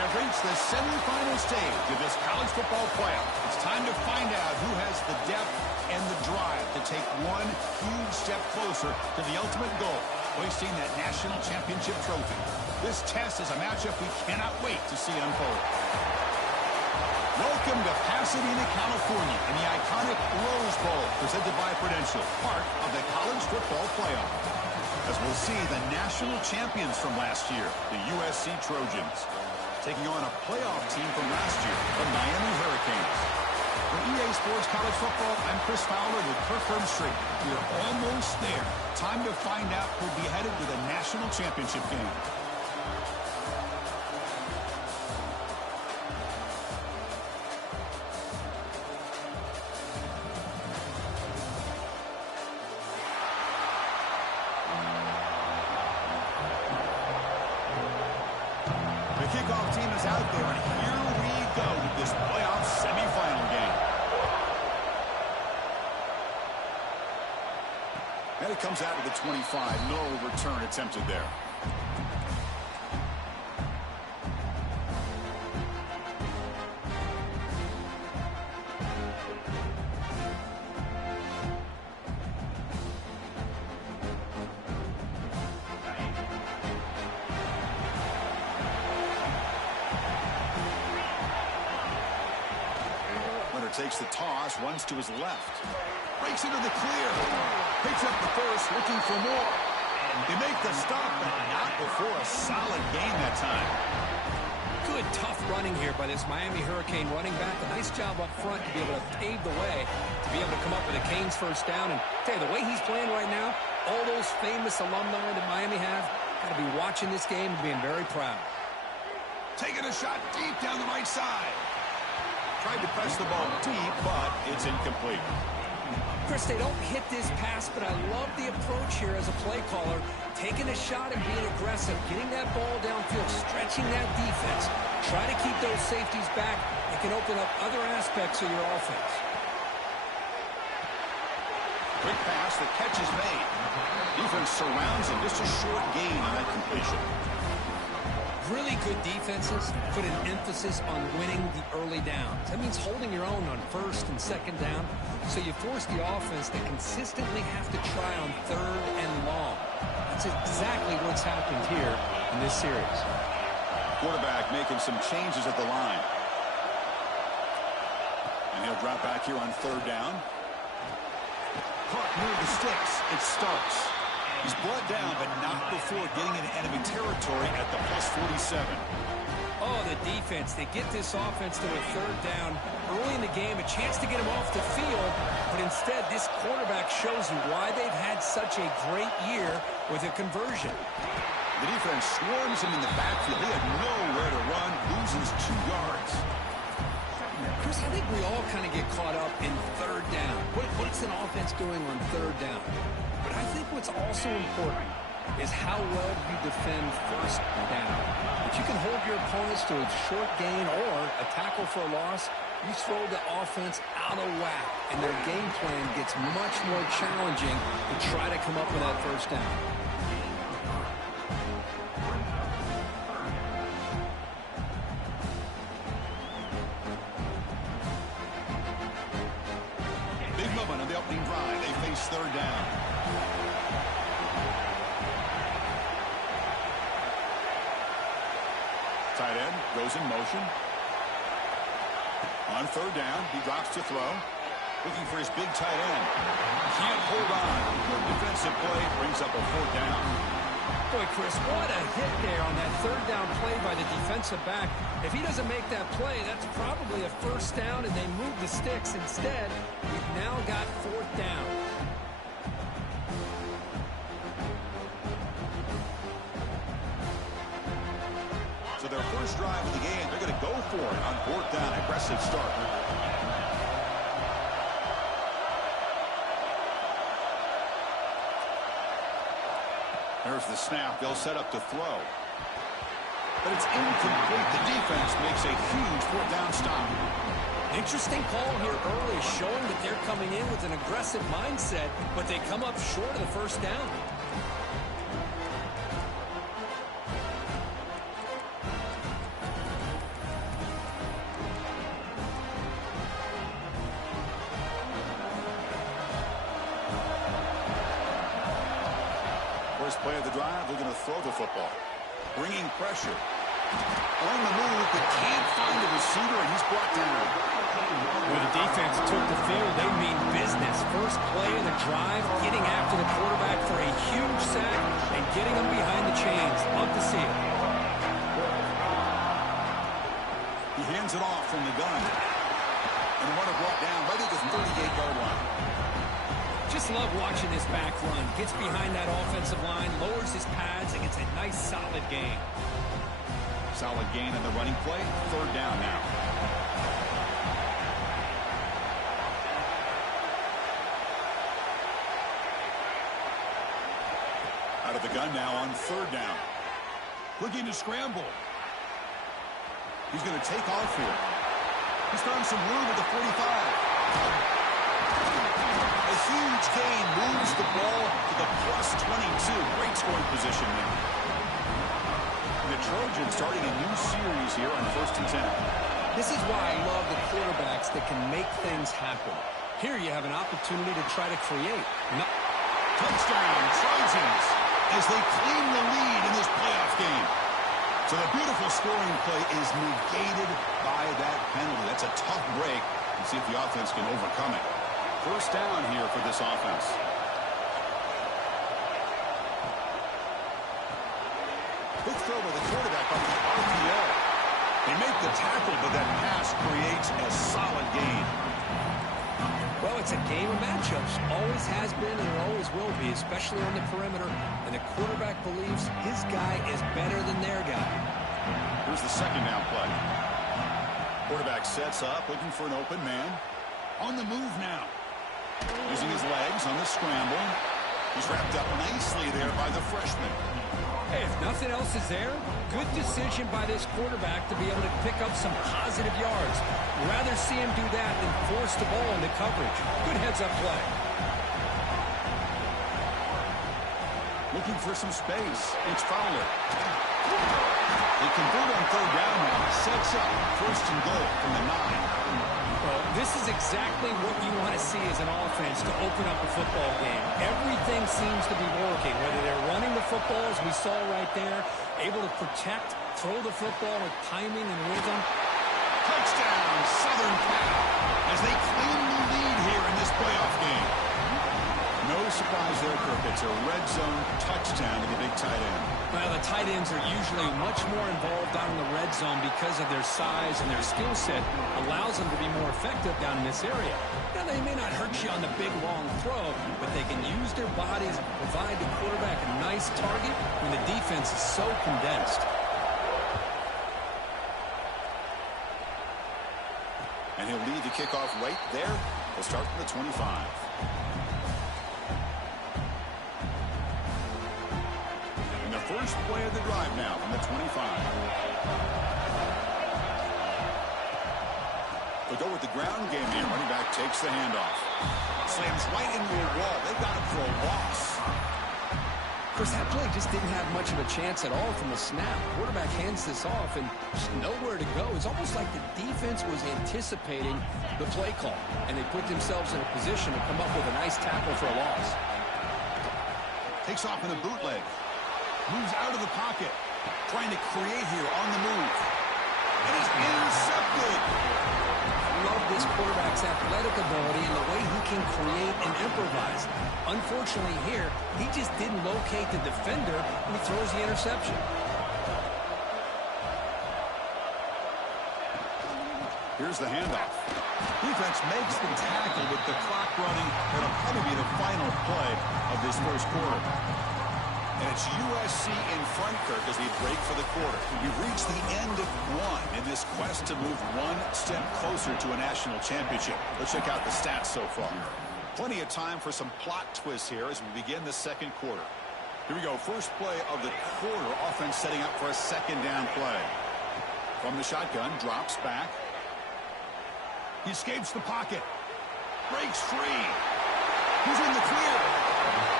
have reached the semifinal stage of this college football playoff. It's time to find out who has the depth and the drive to take one huge step closer to the ultimate goal, hoisting that national championship trophy. This test is a matchup we cannot wait to see unfold. Welcome to Pasadena, California, in the iconic Rose Bowl, presented by Prudential, part of the college football playoff. As we'll see the national champions from last year, the USC Trojans, taking on a playoff team from last year, the Miami Hurricanes. For EA Sports College Football, I'm Chris Fowler with Kirk Herbstreit. We're almost there. Time to find out who'll be headed to the national championship game. Kickoff team is out there, and here we go with this playoff semifinal game. And it comes out of the 25. No return attempted there. Takes the toss, runs to his left. Breaks into the clear. Picks up the first, looking for more. They make the stop, but not before a solid gain that time. Good, tough running here by this Miami Hurricane running back. A nice job up front to be able to pave the way, to be able to come up with a Canes first down. And tell you, the way he's playing right now, all those famous alumni that Miami have, got to be watching this game and being very proud. Taking a shot deep down the right side. Tried to press the ball deep, but it's incomplete. Chris, they don't hit this pass, but I love the approach here as a play caller. Taking a shot and being aggressive, getting that ball downfield, stretching that defense. Try to keep those safeties back. It can open up other aspects of your offense. Quick pass, the catch is made. Defense surrounds him, just a short gain on that completion. Really good defenses put an emphasis on winning the early downs. That means holding your own on first and second down, so you force the offense to consistently have to try on third and long. That's exactly what's happened here in this series. Quarterback making some changes at the line. And he'll drop back here on third down. Caught near the sticks. It starts. He's brought down, but not before getting into enemy territory at the plus 47. Oh, the defense. They get this offense to a third down early in the game, a chance to get him off the field, but instead this quarterback shows you why they've had such a great year with a conversion. The defense swarms him in the backfield. He had nowhere to run, loses 2 yards. Chris, I think we all kind of get caught up in third down. What's an offense doing on third down? But I think what's also important is how well you defend first down. If you can hold your opponents to a short gain or a tackle for a loss, you throw the offense out of whack, and their game plan gets much more challenging to try to come up with that first down. Big moment on the opening drive. They face third down. Tight end goes in motion. On third down, he drops to throw. Looking for his big tight end. Can't hold on. Good defensive play brings up a fourth down. Boy, Chris, what a hit there on that third down play by the defensive back. If he doesn't make that play, that's probably a first down, and they move the sticks. Instead, we've now got fourth down. So their first drive of the game, they're going to go for it on fourth down. Aggressive start. There's the snap. They'll set up to throw. But it's incomplete. The defense makes a huge fourth down stop. Interesting call here early, showing that they're coming in with an aggressive mindset, but they come up short of the first down. First play of the drive, they're going to throw the football. Bringing pressure. On the move, but can't find the receiver, and he's brought down. When the defense took the field, they mean business. First play of the drive, getting after the quarterback for a huge sack and getting him behind the chains. Love to see it. He hands it off from the gun. And the runner brought down right at the 38-yard line. Just love watching this back run. Gets behind that offensive line, lowers his pads, and gets a nice solid gain. Solid gain in the running play. Third down now. Out of the gun now on third down. Looking to scramble. He's going to take off here. He's found some room at the 45. A huge gain moves the ball to the +22. Great scoring position there. The Trojans starting a new series here on 1st and 10. This is why I love the quarterbacks that can make things happen. Here you have an opportunity to try to create. Touchdown, Trojans, as they claim the lead in this playoff game. So the beautiful scoring play is negated by that penalty. That's a tough break. Let's see if the offense can overcome it. First down here for this offense. Quick throw by the quarterback on the RPO. They make the tackle, but that pass creates a solid gain. Well, it's a game of matchups. Always has been and it always will be, especially on the perimeter. And the quarterback believes his guy is better than their guy. Here's the second down play. Quarterback sets up, looking for an open man. On the move now. Using his legs on the scramble. He's wrapped up nicely there by the freshman. Hey, if nothing else is there, good decision by this quarterback to be able to pick up some positive yards. Rather see him do that than force the ball into coverage. Good heads-up play. Looking for some space. It's Fowler. They convert on third down now. Sets up first and goal from the 9. Well, this is exactly what you want to see as an offense to open up a football game. Everything seems to be working, whether they're running the football, as we saw right there, able to protect, throw the football with timing and rhythm. Touchdown, Southern Cal, as they claim the lead here in this playoff game. No surprise there, Kirk. It's a red zone touchdown to the big tight end. Well, the tight ends are usually much more involved down in the red zone because of their size and their skill set allows them to be more effective down in this area. Now, they may not hurt you on the big, long throw, but they can use their bodies to provide the quarterback a nice target when the defense is so condensed. And he'll lead the kickoff right there. We'll start from the 25. First play of the drive now from the 25. They go with the ground game here. Running back takes the handoff. Slams right into a wall. They've got him for a loss. Of course, that play just didn't have much of a chance at all from the snap. Quarterback hands this off and just nowhere to go. It's almost like the defense was anticipating the play call, and they put themselves in a position to come up with a nice tackle for a loss. Takes off in a bootleg. Moves out of the pocket. Trying to create here on the move. And he's intercepted. I love this quarterback's athletic ability and the way he can create and improvise. Unfortunately here, he just didn't locate the defender when he throws the interception. Here's the handoff. Defense makes the tackle with the clock running. It'll probably be the final play of this first quarter. And it's USC in front, Kirk, as we break for the quarter. We've reached the end of one in this quest to move one step closer to a national championship. Let's check out the stats so far. Plenty of time for some plot twists here as we begin the second quarter. Here we go. First play of the quarter. Offense setting up for a second down play. From the shotgun, drops back. He escapes the pocket. Breaks free. He's in the clear.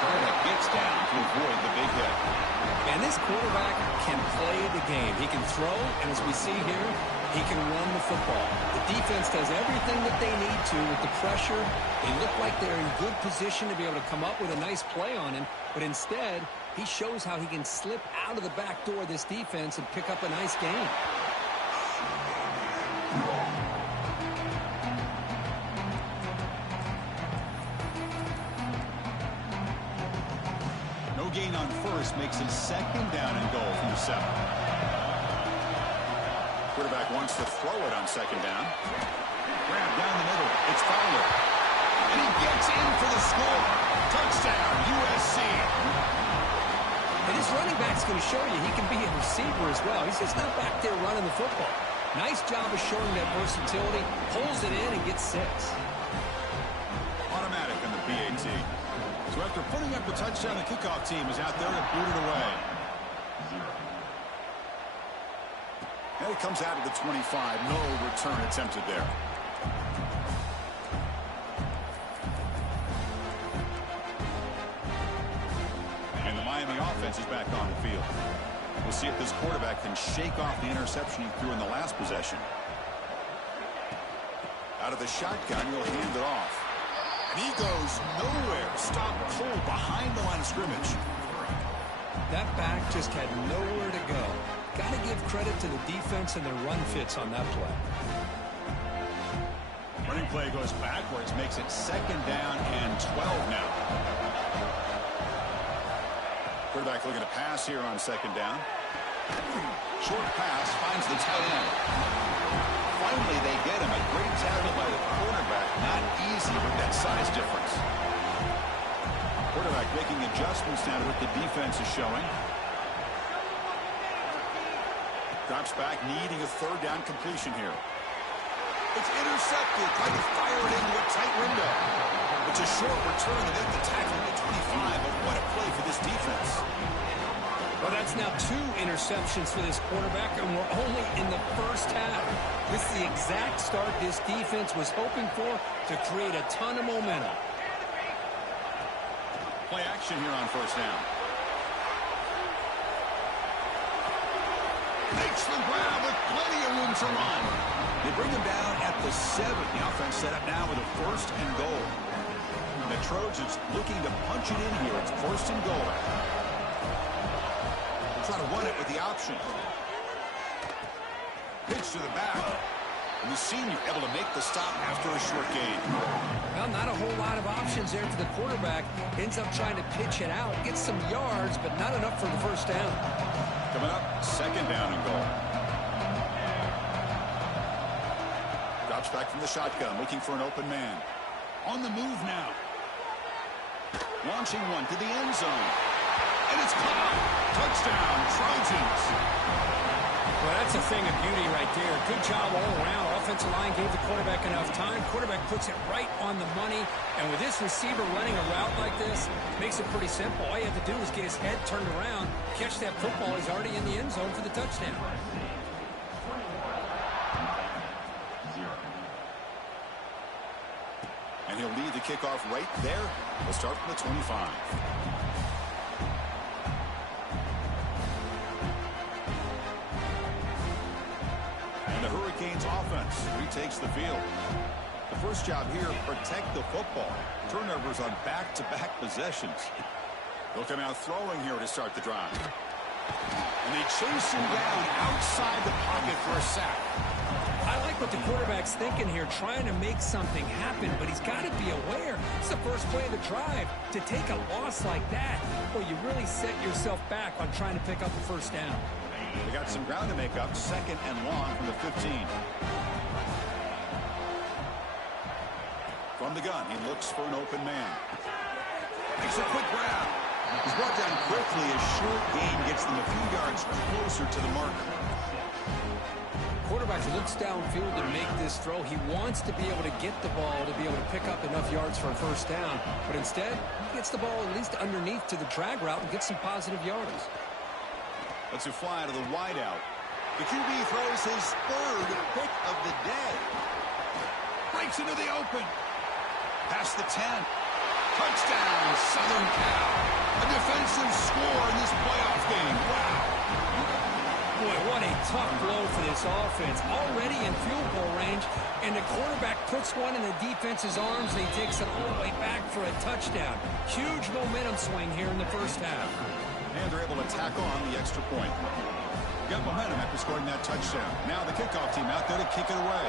And it gets down to avoid the big hit. And this quarterback can play the game. He can throw, and as we see here, he can run the football. The defense does everything that they need to with the pressure. They look like they're in good position to be able to come up with a nice play on him, but instead, He shows how he can slip out of the back door of this defense and pick up a nice gain. No gain on first makes it second down and goal from the 7. Quarterback wants to throw it on second down. Grab down the middle. It's Fowler. And he gets in for the score. Touchdown, USC. And his running back's going to show you he can be a receiver as well. He's just not back there running the football. Nice job of showing that versatility. Pulls it in and gets 6. Automatic on the PAT. So after putting up the touchdown, the kickoff team is out there to boot it away. And it comes out of the 25. No return attempted there. And the Miami offense is back on the field. We'll see if this quarterback can shake off the interception he threw in the last possession. Out of the shotgun, he'll hand it off. And he goes nowhere. Stop cold behind the line of scrimmage. That back just had nowhere to go. Got to give credit to the defense and their run fits on that play. Running play goes backwards, makes it second down and 12 now. Quarterback looking to pass here on second down. Short pass finds the tight end. Finally, they get him. A great tackle by the quarterback. Not easy with that size difference. Quarterback making adjustments now to what the defense is showing. Drops back, needing a third down completion here. It's intercepted, trying to fire it into a tight window. It's a short return to make the tackle at 25, but what a play for this defense. Well, that's now 2 interceptions for this quarterback, and we're only in the first half. This is the exact start this defense was hoping for to create a ton of momentum. Play action here on first down. Makes the grab with plenty of room to run. They bring him down at the 7. The offense set up now with a first and goal. The Trojans looking to punch it in here. It's first and goal. They'll try to run it with the option. Pitch to the back. And the senior able to make the stop after a short gain. Well, not a whole lot of options there for the quarterback. Ends up trying to pitch it out, gets some yards, but not enough for the first down. Coming up, second down and goal. Drops back from the shotgun, looking for an open man. On the move now. Launching one to the end zone. And it's caught. Touchdown, Trojans. Well, that's a thing of beauty right there. Good job all around. Offensive line gave the quarterback enough time. Quarterback puts it right on the money. And with this receiver running a route like this, makes it pretty simple. All you have to do is get his head turned around, catch that football. He's already in the end zone for the touchdown. And he'll lead the kickoff right there. We'll start from the 25. And the Hurricanes offense retakes the field. The first job here, protect the football. Turnovers on back-to-back possessions. They'll come out throwing here to start the drive. And they chase him down outside the pocket for a sack. I like what the quarterback's thinking here, trying to make something happen, but he's got to be aware. It's the first play of the drive. To take a loss like that, well, you really set yourself back on trying to pick up the first down. They got some ground to make up, second and long from the 15. From the gun, he looks for an open man. Makes a quick grab. He's brought down quickly. A short gain gets them a few yards closer to the marker. Quarterback looks downfield to make this throw. He wants to be able to get the ball to be able to pick up enough yards for a first down. But instead, he gets the ball at least underneath to the drag route and gets some positive yards. Let's fly to the wideout. The QB throws his third pick of the day. Breaks into the open. Past the 10. Touchdown, Southern Cal. A defensive score in this playoff game. Wow. Boy, what a tough blow for this offense. Already in field goal range, and the quarterback puts one in the defense's arms, and he takes it all the way back for a touchdown. Huge momentum swing here in the first half. And they're able to tack on the extra point. Got momentum after scoring that touchdown. Now the kickoff team out there to kick it away.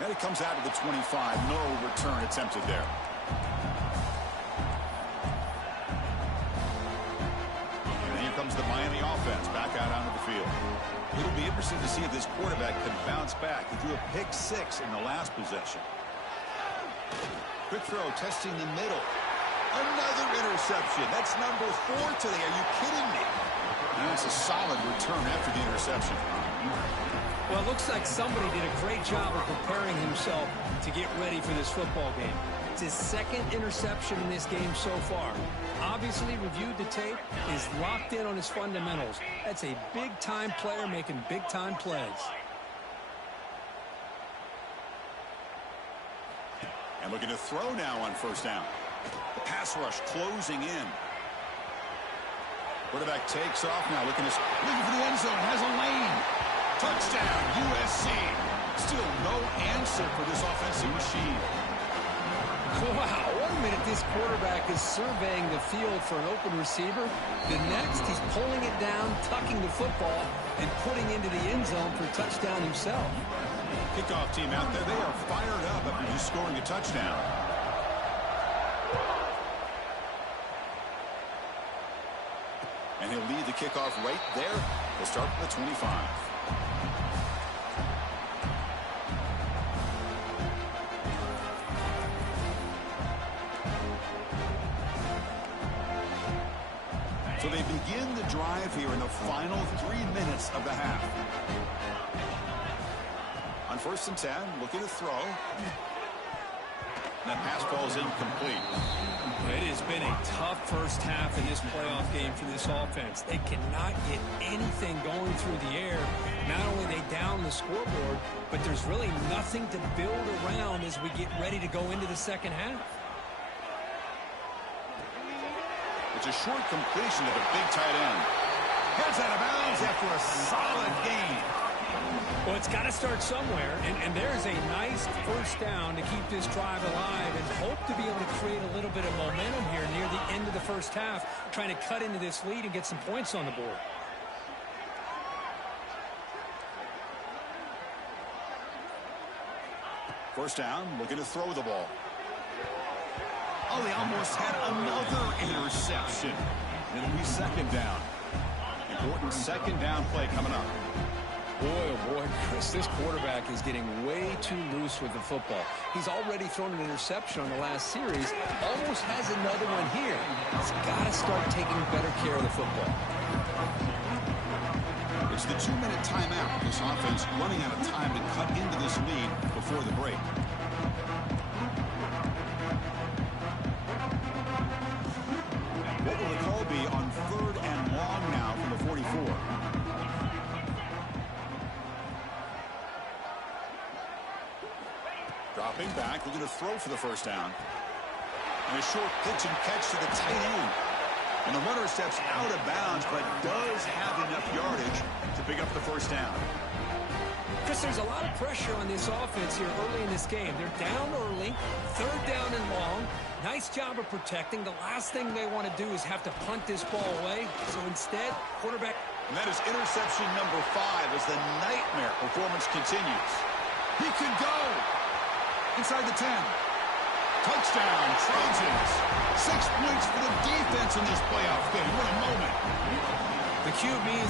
And it comes out to the 25. No return attempted there. And here comes the Miami offense back out onto the field. It'll be interesting to see if this quarterback can bounce back. He threw a pick 6 in the last possession. Quick throw, testing the middle. Another interception. That's number 4 today. Are you kidding me? And that's a solid return after the interception. Well, it looks like somebody did a great job of preparing himself to get ready for this football game. It's his second interception in this game so far. Obviously reviewed the tape, is locked in on his fundamentals. That's a big-time player making big-time plays. And looking to throw now on first down. The pass rush closing in. Quarterback takes off now, looking for the end zone, has a lane. Touchdown, USC. Still no answer for this offensive machine. Wow, 1 minute this quarterback is surveying the field for an open receiver. The next, he's pulling it down, tucking the football, and putting into the end zone for a touchdown himself. Kickoff team out there, they are fired up after just scoring a touchdown. And he'll lead the kickoff right there. He'll start from the 25. So they begin the drive here in the final 3 minutes of the half. On 1st and 10, looking to throw. That pass falls incomplete. It has been a tough first half in this playoff game for this offense. They cannot get anything going through the air. Not only are they down the scoreboard, but there's really nothing to build around as we get ready to go into the second half. It's a short completion to the big tight end. Heads out of bounds after a solid gain. Well, it's got to start somewhere, and there's a nice first down to keep this drive alive and hope to be able to create a little bit of momentum here near the end of the first half, trying to cut into this lead and get some points on the board. First down, looking to throw the ball. Oh, they almost had another interception. It'll be second down. Important second down play coming up. Boy, oh boy, Chris, this quarterback is getting way too loose with the football. He's already thrown an interception on the last series, almost has another one here. He's got to start taking better care of the football. It's the 2-minute timeout. This offense running out of time to cut into this lead before the break. What will the call be on 3rd and long now from the 44? Dropping back, looking to throw for the first down. And a short pitch and catch to the tight end. And the runner steps out of bounds, but does have enough yardage to pick up the first down. Chris, there's a lot of pressure on this offense here early in this game. They're down early, 3rd down and long. Nice job of protecting. The last thing they want to do is have to punt this ball away. So instead, quarterback. And that is interception number 5 as the nightmare performance continues. He can go. Inside the 10. Touchdown, Trojans. 6 points for the defense in this playoff game. What a moment. The QB is